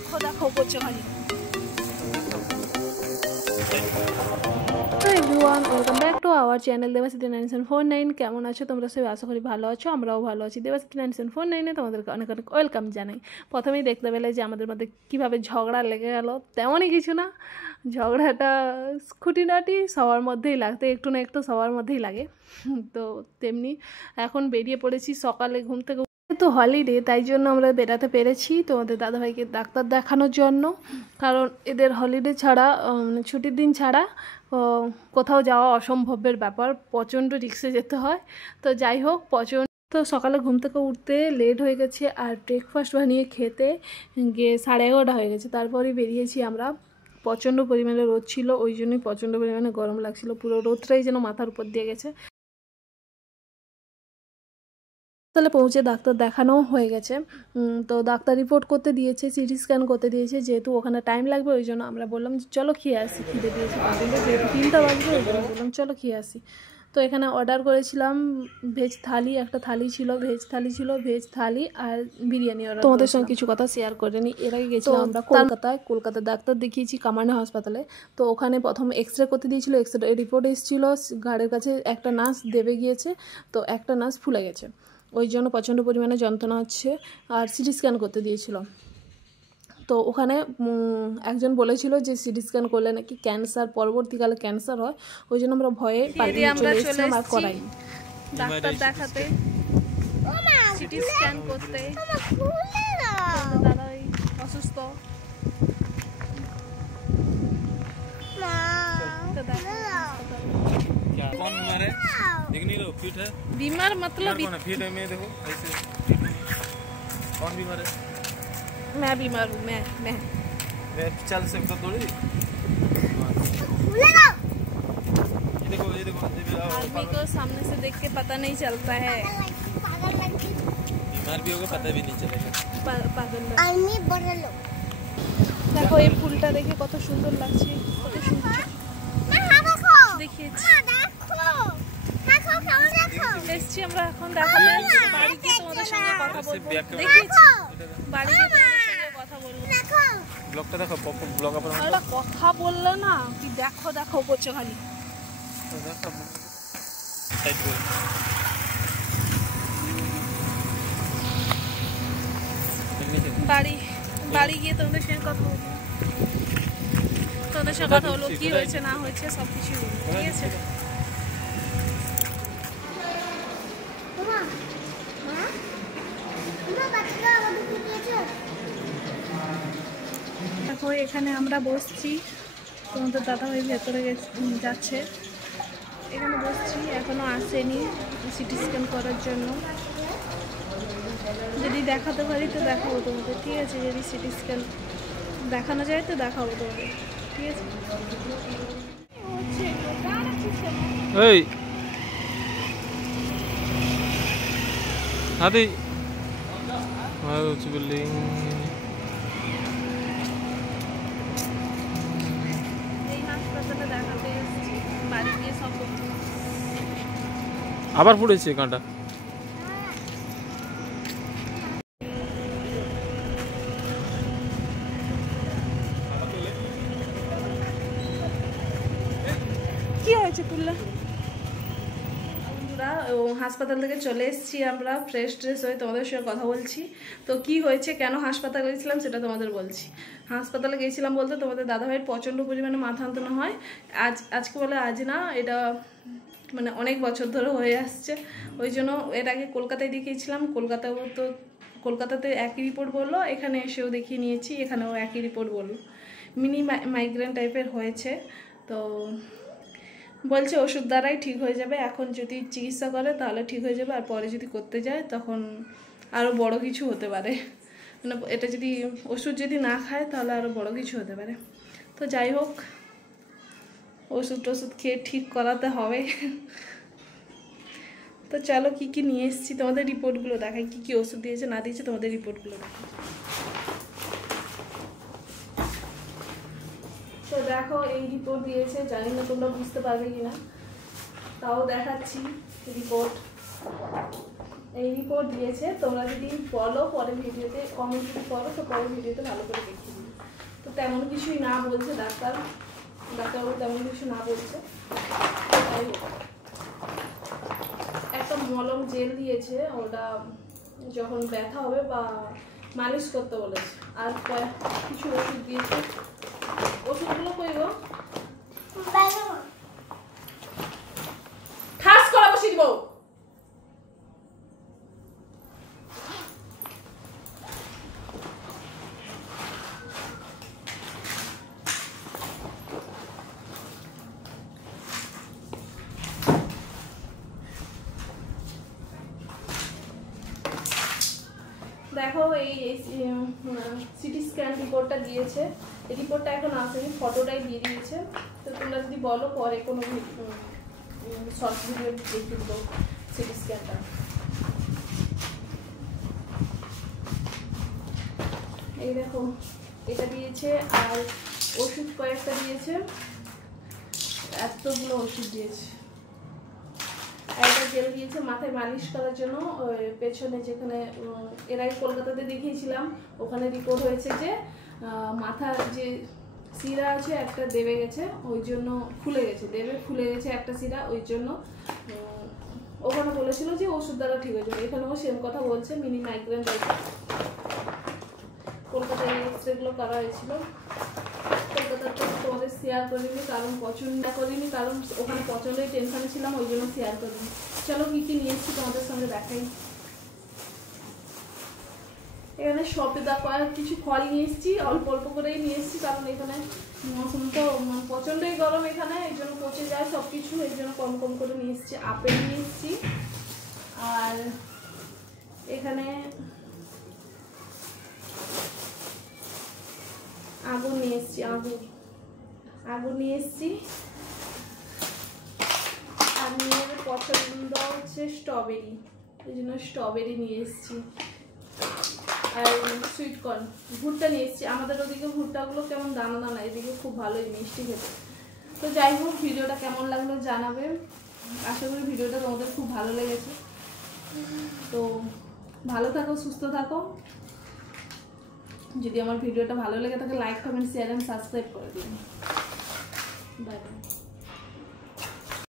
দেখো দেখো করছে খালি। Everyone, welcome back to our channel Debashiti 9749। কেমন আছো তোমরা সবাই? আশা করি ভালো আছো, আমরাও ভালো আছি। দেবাশিতি 9749-এ তোমাদেরকে অনেক অনেক ওয়েলকাম জানাই। প্রথমেই দেখতে পেলে যে আমাদের মধ্যে কীভাবে ঝগড়া লেগে গেল। তেমনই কিছু না, ঝগড়াটা খুঁটিনাটি সবার মধ্যেই লাগতো, একটু না একটু সবার মধ্যেই লাগে। তো তেমনি এখন বেরিয়ে পড়েছি সকালে ঘুম থেকে। তো হলিডে, তাই জন্য আমরা বেরাতে পেরেছি তোমাদের দাদাভাইকে ডাক্তার দেখানোর জন্য। কারণ এদের হলিডে ছাড়া মানে ছুটির দিন ছাড়া কোথাও যাওয়া অসম্ভবের ব্যাপার, প্রচণ্ড রিক্সে যেতে হয়। তো যাই হোক, তো সকালে ঘুম থেকে উঠতে লেট হয়ে গেছে, আর ব্রেকফাস্ট বানিয়ে খেতে গিয়ে 11:30 হয়ে গেছে। তারপরেই বেরিয়েছি আমরা। প্রচণ্ড পরিমাণে রোদ ছিল, ওই জন্যই প্রচণ্ড পরিমাণে গরম লাগছিল, পুরো রোদটাই যেন মাথার উপর দিয়ে গেছে। তাহলে পৌঁছে ডাক্তার দেখানো হয়ে গেছে। তো ডাক্তার রিপোর্ট করতে দিয়েছে, সিটি স্ক্যান করতে দিয়েছে। যেহেতু ওখানে টাইম লাগবে, ওই জন্য আমরা বললাম চলো খেয়ে আসি, খিদে দিয়েছি প্রচণ্ড, যেহেতু 3টা বাজবে, ওই জন্য বললাম চলো খেয়ে আসি। তো এখানে অর্ডার করেছিলাম ভেজ থালি, একটা থালি ছিল ভেজ থালি, ছিল ভেজ থালি আর বিরিয়ানি অর্ডার। তোমাদের সঙ্গে কিছু কথা শেয়ার করে নিই। এর আগে গেছিলাম আমরা কলকাতায় ডাক্তার দেখিয়েছি কামারহাটি হাসপাতালে। তো ওখানে প্রথম এক্সরে করতে দিয়েছিল, এক্সরে রিপোর্ট এসেছিলো, ঘাড়ের কাছে একটা নার্স দেবে গিয়েছে, তো একটা নার্স ফুলে গেছে, ওই জন্য প্রচণ্ড পরিমাণে যন্ত্রণা হচ্ছে। আর সিটি স্ক্যান করতে দিয়েছিল। তো ওখানে একজন বলেছিল যে সিটি স্ক্যান করলে নাকি ক্যান্সার, পরবর্তীকালে ক্যান্সার হয়, ওই জন্য আমরা ভয়ে পালিয়ে চলে এসেছিলাম আর করাই ডাক্তার দেখাতে, সিটি স্ক্যান করতে। দাদাই অসুস্থ, कौन बीमार है? दिख नहीं लो, फिट है। बीमार मतलब कौन है? फिट है, मैं देखो ऐसे। कौन बीमार है? मैं बीमार हूँ। मैं चल सकता थोड़ी। ये देखो आदमी को सामने से देख के पता नहीं चलता है, बीमार भी होगा पता भी नहीं चलेगा। पागल देखो, ये फूलटा देखे कत सुंदर লাগছে, কত সুন্দর দেখিয়েছি। এসছি আমরা এখন দেখাতে, বাড়িতে তোমাদের সঙ্গে কথা বলবো। দেখিয়েছি বাড়িতে তোমাদের সঙ্গে কথা বলবো। ব্লগটা দেখো, ব্লগ আপনারা একটা কথা বললে না, কি দেখো দেখো করছো খালি। বাড়ি গিয়ে তোমাদের সঙ্গে কথা বলবো, তোমাদের সঙ্গে কথা বলবো কি হয়েছে না হয়েছে সব কিছু, ঠিক আছে? দেখো এখানে আমরা বসছি, তোমাদের দাদাভাই ভেতরে যাচ্ছে, এখানে বসছি, এখনো আসেনি সিটি স্ক্যান করার জন্য। যদি দেখাতে পারি তো দেখাবো তোমাদের, ঠিক আছে? যদি সিটি স্ক্যান দেখানো যায় তো দেখাবো তোমাদের, ঠিক আছে? এই আদি বিল্ডিং এই হাসপাতালে দেখাতে এসেছি, বাড়ি গিয়ে সব আবার পড়েছে কাঁটা। কি হয়েছে তুললা? বন্ধুরা, হাসপাতাল থেকে চলে এসেছি আমরা, ফ্রেশ ট্রেশ হয়ে তোমাদের সঙ্গে কথা বলছি। তো কি হয়েছে, কেন হাসপাতালে গেছিলাম সেটা তোমাদের বলছি। হাসপাতালে গেছিলাম বলতে, তোমাদের দাদাভাইয়ের প্রচণ্ড পরিমাণে মাথা যন্ত্রণা হয়। আজকে বলে আজ না, এটা মানে অনেক বছর ধরে হয়ে আসছে। ওই জন্য এর আগে কলকাতায় দেখিয়েছিলাম, কলকাতাতে একই রিপোর্ট বললো, এখানে এসেও দেখিয়ে নিয়েছি, এখানেও একই রিপোর্ট বললো, মিনি মাইগ্রেন টাইপের হয়েছে। তো বলছে ওষুধ দ্বারাই ঠিক হয়ে যাবে, এখন যদি চিকিৎসা করে তাহলে ঠিক হয়ে যাবে, আর পরে যদি করতে যায় তখন আরও বড় কিছু হতে পারে, মানে এটা যদি ওষুধ যদি না খায় তাহলে আরও বড় কিছু হতে পারে। তো যাই হোক, ওষুধ টষুধ খেয়ে ঠিক করাতে হবে। তো চলো কি কি নিয়ে এসেছি তোমাদের রিপোর্টগুলো দেখাই, কি কি ওষুধ দিয়েছে না দিয়েছে তোমাদের রিপোর্টগুলো দেখাই। তো দেখো এই রিপোর্ট দিয়েছে, জানি না তোমরা বুঝতে পারবে কিনা, তাও দেখাচ্ছি রিপোর্ট। এই রিপোর্ট দিয়েছে। তোমরা যদি বলো পরে ভিডিওতে, কমেন্ট যদি করো তো পরে ভিডিওতে ভালো করে দেখিয়ে দিই। তো তেমন কিছুই না বলছে ডাক্তারবাবু, তেমন কিছু না বলছে। তাই একটা মলম জেল দিয়েছে, ওটা যখন ব্যথা হবে বা মালিশ করতে বলেছে। আর কিছু ওষুধ দিয়েছে। ওষুধগুলো কই গো? ঠাস করা বসিয়ে দিব। দেখো এই সিটি স্ক্যান রিপোর্টটা দিয়েছে। এই রিপোর্টটা এখন আসেনি, ফটোটাই দিয়ে দিয়েছে। তো তোমরা যদি বলো পরে কোনো শর্ট ভিডিও দেখিয়ে দেবো সিটি স্ক্যানটা। এই দেখো এটা দিয়েছে, আর ওষুধ কয়েকটা দিয়েছে, এতগুলো ওষুধ দিয়েছে। একটা জেল দিয়েছে মাথায় মালিশ করার জন্য। পেছনে যেখানে এর আগে কলকাতাতে দেখিয়েছিলাম, ওখানে রিপোর্ট হয়েছে যে মাথার যে শিরা আছে একটা দেবে গেছে, ওই জন্য ফুলে গেছে, ফুলে গেছে একটা শিরা, ওই জন্য ওখানে বলেছিল যে ওষুধ দ্বারা ঠিক হয়ে যাবে। এখানেও সেম কথা বলছে, মিনি মাইগ্রেন টাইপের। কলকাতায় এক্সরেগুলো করা হয়েছিল। কলকাতাতে তোমাদের শেয়ার করিনি, কারণ পছন্দ করিনি, কারণ ওখানে প্রচণ্ডই টেনশনে ছিলাম, ওই জন্য শেয়ার করিনি। চলো কী কী নিয়ে এসেছি তোমাদের সঙ্গে দেখাই। এখানে সবেদা কিছু ফল নিয়ে এসেছি, অল্প অল্প করেই নিয়ে এসেছি, কারণ এখানে মৌসুম তো প্রচণ্ডই গরম এখানে, এই জন্য পচে যায় সব কিছু, এই জন্য কম কম করে নিয়ে এসেছি। আপেল নিয়ে এসেছি, আর এখানে আগুন নিয়ে এসেছি, আগুন নিয়ে এসেছি। আর মেয়ের পছন্দ হচ্ছে স্ট্রবেরি, এই জন্য স্ট্রবেরি নিয়ে এসেছি। আর সুইটকর্ন, ভুট্টা নিয়ে এসেছি। আমাদের ওদিকে ভুট্টাগুলো কেমন দানা দানা, এদিকে খুব ভালোই মিষ্টি খেতে। তো যাই হোক, ভিডিওটা কেমন লাগলো জানাবে। আশা করি ভিডিওটা তোমাদের খুব ভালো লেগেছে। তো ভালো থাকো, সুস্থ থাকো। যদি আমার ভিডিওটা ভালো লেগে থাকে like, comment, share and subscribe করে দিন। Bye by.